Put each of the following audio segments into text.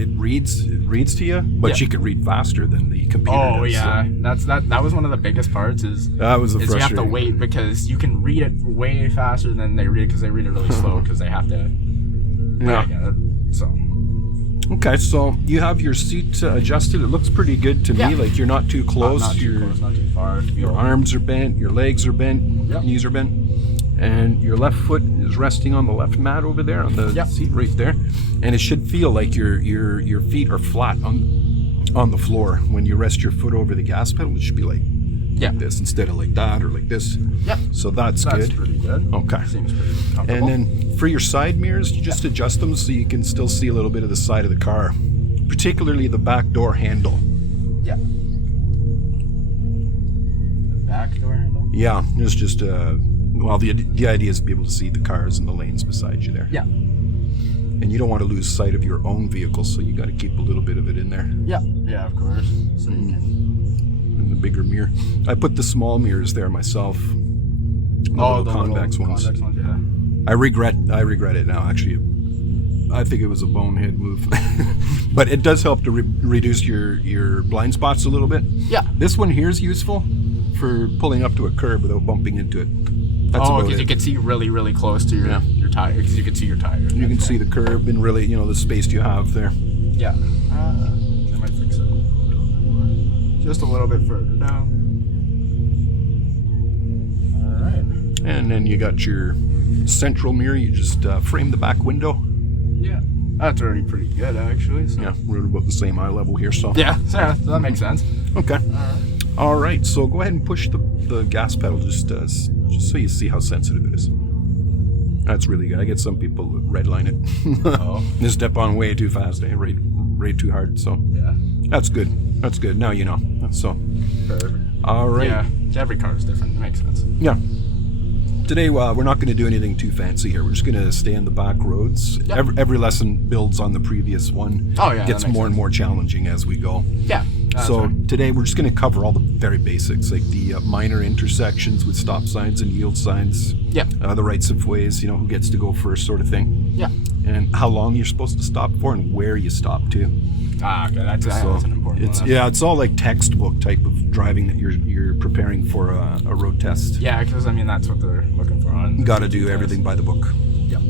it reads to you, but you can read faster than the computer Oh does, yeah, so. that was one of the biggest parts. That was the is you have to frustrating. wait because you can read it way faster than they read it because they read it really slow because they have to. Yeah. Get it, so. Okay, so you have your seat adjusted. It looks pretty good to me. Like you're not too close. Not too close, not too far. Your arms are bent, your legs are bent, knees are bent, and your left foot is resting on the left mat over there on the seat right there, and it should feel like your feet are flat on the floor when you rest your foot over the gas pedal. It should be like this instead of like that or like this. Yeah. So that's good. That's pretty good. Okay. Seems pretty comfortable. And then for your side mirrors, you just adjust them so you can still see a little bit of the side of the car, particularly the back door handle. Yeah. The back door handle? Yeah, it's just well, the idea is to be able to see the cars and the lanes beside you there. Yeah. And you don't want to lose sight of your own vehicle, so you got to keep a little bit of it in there. Yeah. Yeah, of course. So you can. And the bigger mirror. I put the small mirrors there myself. The little convex ones. Yeah. I regret it now. Actually, I think it was a bonehead move, but it does help to reduce your blind spots a little bit. Yeah. This one here is useful for pulling up to a curb without bumping into it. That's because you can see really, really close to your tire. Because you can see your tire. You can see the curb and really, the space you have there. Yeah. I might fix it. Just a little bit further down. All right. And then you got your central mirror. You just frame the back window. Yeah. That's already pretty good, actually. So. Yeah, we're about the same eye level here, so. Yeah, so that makes sense. Okay. All right. So go ahead and push the gas pedal just so you see how sensitive it is. That's really good. I get some people redline it. They step on way too fast. They rate too hard. So yeah, that's good. That's good. Now you know. So. Perfect. All right. Yeah. Every car is different. It makes sense. Yeah. Today, we're not going to do anything too fancy here. We're just going to stay on the back roads. Yep. Every lesson builds on the previous one. Oh, yeah. Gets more and more challenging as we go. Yeah. So today, we're just going to cover all the very basics, like the minor intersections with stop signs and yield signs. Yeah. The rights of ways, who gets to go first sort of thing. Yeah. And how long you're supposed to stop for and where you stop to. Okay. That's an important one. It's all like textbook type of driving that you're preparing for a road test. Yeah, because that's what they're looking for. Got to do everything by the book. Yeah.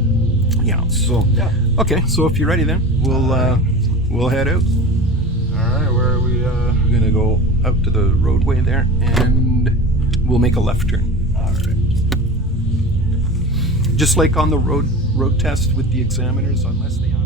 Yeah. So. Yeah. Okay. So if you're ready, then we'll head out. All right. Where are we? We're gonna go out to the roadway there, and we'll make a left turn. All right. Just like on the road test with the examiners, unless they ask you.